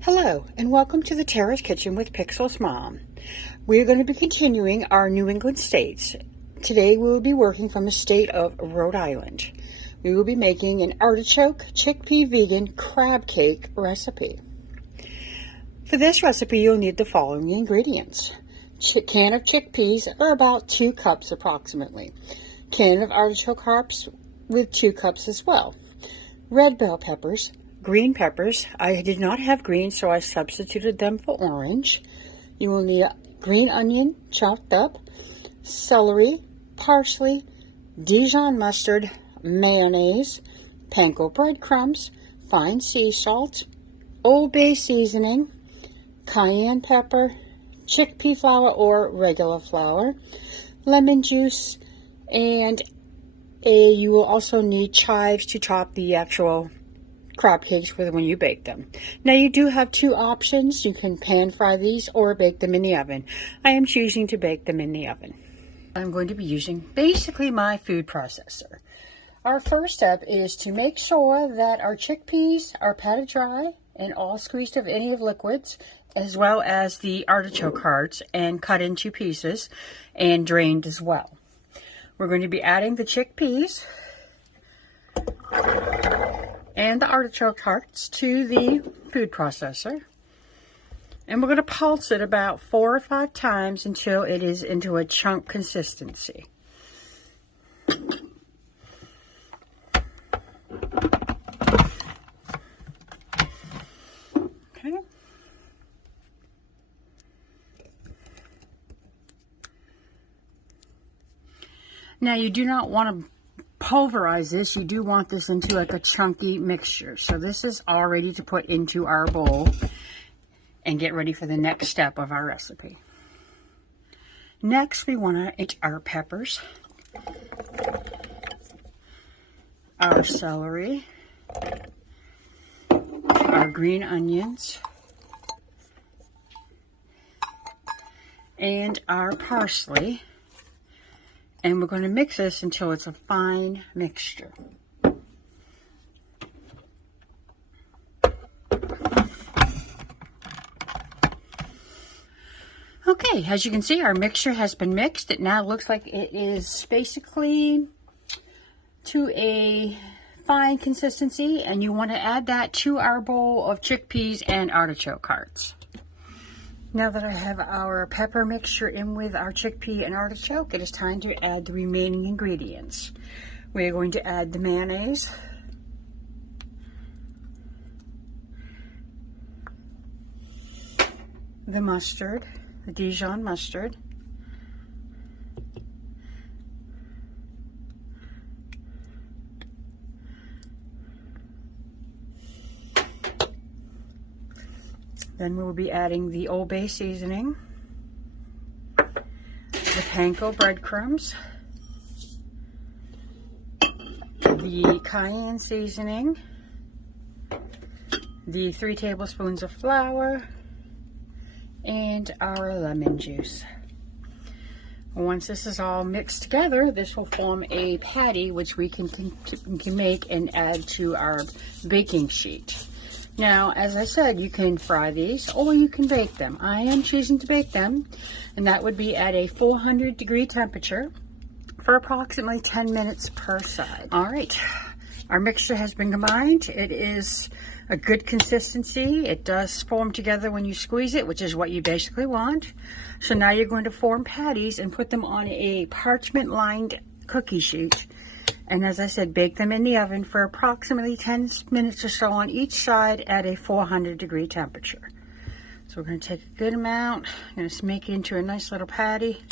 Hello, and welcome to the Terra Kitchen with Pixel's Mom. We are going to be continuing our New England states. Today we will be working from the state of Rhode Island. We will be making an artichoke chickpea vegan crab cake recipe. For this recipe, you'll need the following ingredients. Can of chickpeas, or about 2 cups approximately. Can of artichoke hearts with 2 cups as well. Red bell peppers. Green peppers. I did not have green, so I substituted them for orange. You will need a green onion chopped up, celery, parsley, Dijon mustard, mayonnaise, Panko breadcrumbs, fine sea salt, Old Bay seasoning, Cayenne pepper, chickpea flour or regular flour, lemon juice, and you will also need chives to top the actual crab cakes with when you bake them. Now you do have 2 options. You can pan fry these or bake them in the oven. I am choosing to bake them in the oven. I'm going to be using basically my food processor. Our first step is to make sure that our chickpeas are patted dry and all squeezed of any of liquids, as well as the artichoke hearts, and cut into pieces and drained as well. We're going to be adding the chickpeas and the artichoke hearts to the food processor, and we're going to pulse it about 4 or 5 times until it is into a chunk consistency. Okay. Now you do not want to pulverize this. You do want this into like a chunky mixture. So this is all ready to put into our bowl and get ready for the next step of our recipe. Next, we want to add our peppers, our celery, our green onions, and our parsley. And we're going to mix this until it's a fine mixture. Okay, as you can see, our mixture has been mixed. It now looks like it is basically to a fine consistency, and you want to add that to our bowl of chickpeas and artichoke hearts. Now that I have our pepper mixture in with our chickpea and artichoke, it is time to add the remaining ingredients. We are going to add the mayonnaise, the mustard, the Dijon mustard, then we will be adding the Old Bay seasoning, the Panko breadcrumbs, the Cayenne seasoning, the 3 tablespoons of flour, and our lemon juice. Once this is all mixed together, this will form a patty which we can make and add to our baking sheet. Now, as I said, you can fry these or you can bake them. I am choosing to bake them, and that would be at a 400-degree temperature for approximately 10 minutes per side. All right, our mixture has been combined. It is a good consistency. It does form together when you squeeze it, which is what you basically want. So now you're going to form patties and put them on a parchment-lined cookie sheet. And as I said, bake them in the oven for approximately 10 minutes or so on each side at a 400-degree temperature. So we're going to take a good amount. I'm going to make it into a nice little patty.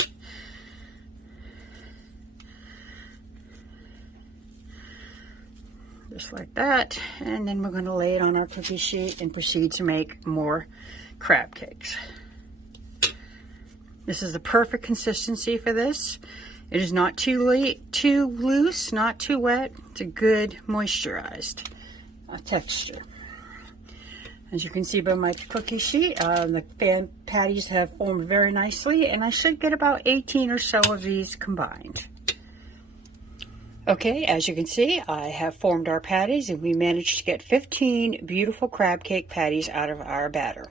Just like that. And then we're going to lay it on our cookie sheet and proceed to make more crab cakes. This is the perfect consistency for this. It is not too loose, not too wet. It's a good moisturized texture. As you can see by my cookie sheet, the patties have formed very nicely, and I should get about 18 or so of these combined. Okay, as you can see, I have formed our patties and we managed to get 15 beautiful crab cake patties out of our batter.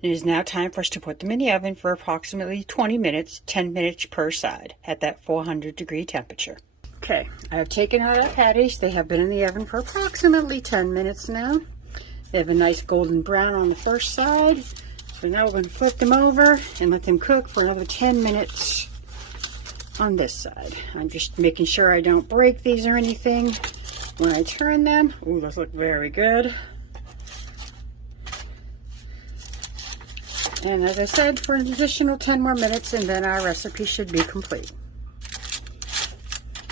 It is now time for us to put them in the oven for approximately 20 minutes, 10 minutes per side at that 400-degree temperature. Okay, I have taken out our patties. They have been in the oven for approximately 10 minutes now. They have a nice golden brown on the first side. So now we're going to flip them over and let them cook for another 10 minutes on this side. I'm just making sure I don't break these or anything when I turn them. Ooh, those look very good. And as I said, for an additional 10 more minutes and then our recipe should be complete.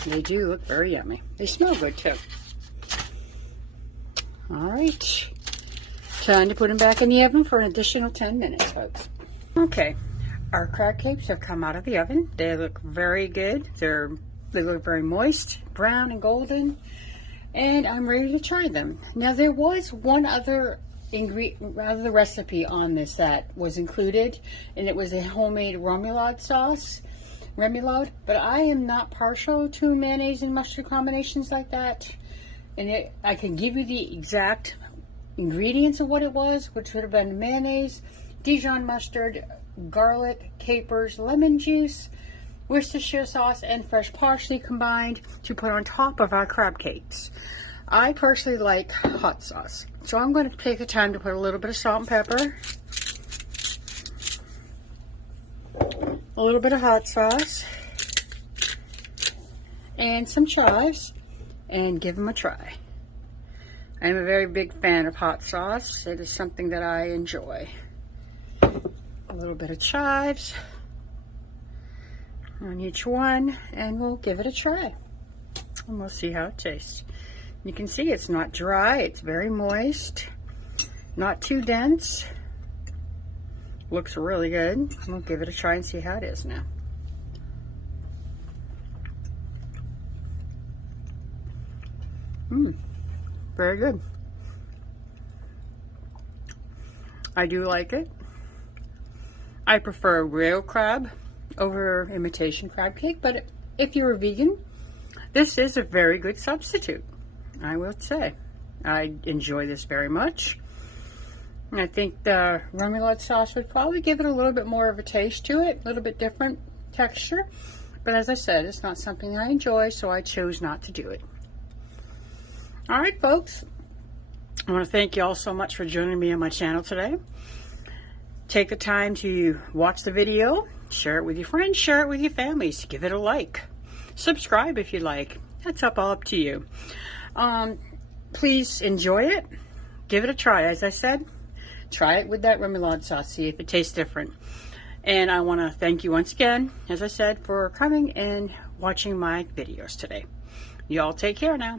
They do look very yummy. They smell good too. Alright, time to put them back in the oven for an additional 10 minutes, folks. Okay. Our crab cakes have come out of the oven. They look very good. They look very moist, brown and golden, and I'm ready to try them. Now there was one other recipe on this that was included, and it was a homemade remoulade sauce. Remoulade, but I am not partial to mayonnaise and mustard combinations like that. And I can give you the exact ingredients of what it was, which would have been mayonnaise, Dijon mustard, garlic, capers, lemon juice, Worcestershire sauce, and fresh parsley combined to put on top of our crab cakes. I personally like hot sauce, so I'm going to take the time to put a little bit of salt and pepper, a little bit of hot sauce, and some chives, and give them a try. I'm a very big fan of hot sauce. It is something that I enjoy. A little bit of chives on each one, and we'll give it a try and we'll see how it tastes. You can see it's not dry, it's very moist, not too dense. Looks really good. We'll give it a try and see how it is now. Very good. I do like it. I prefer real crab over imitation crab cake, but if you're a vegan, this is a very good substitute, I will say. I enjoy this very much. I think the remoulade sauce would probably give it a little bit more of a taste to it, a little bit different texture, but as I said, it's not something I enjoy, so I chose not to do it. Alright folks, I want to thank you all so much for joining me on my channel today. Take the time to watch the video, share it with your friends, share it with your families, give it a like, subscribe if you like. That's all up to you. Please enjoy it, give it a try. As I said, try it with that remoulade sauce, see if it tastes different. And I want to thank you once again, as I said, for coming and watching my videos today. You all take care now.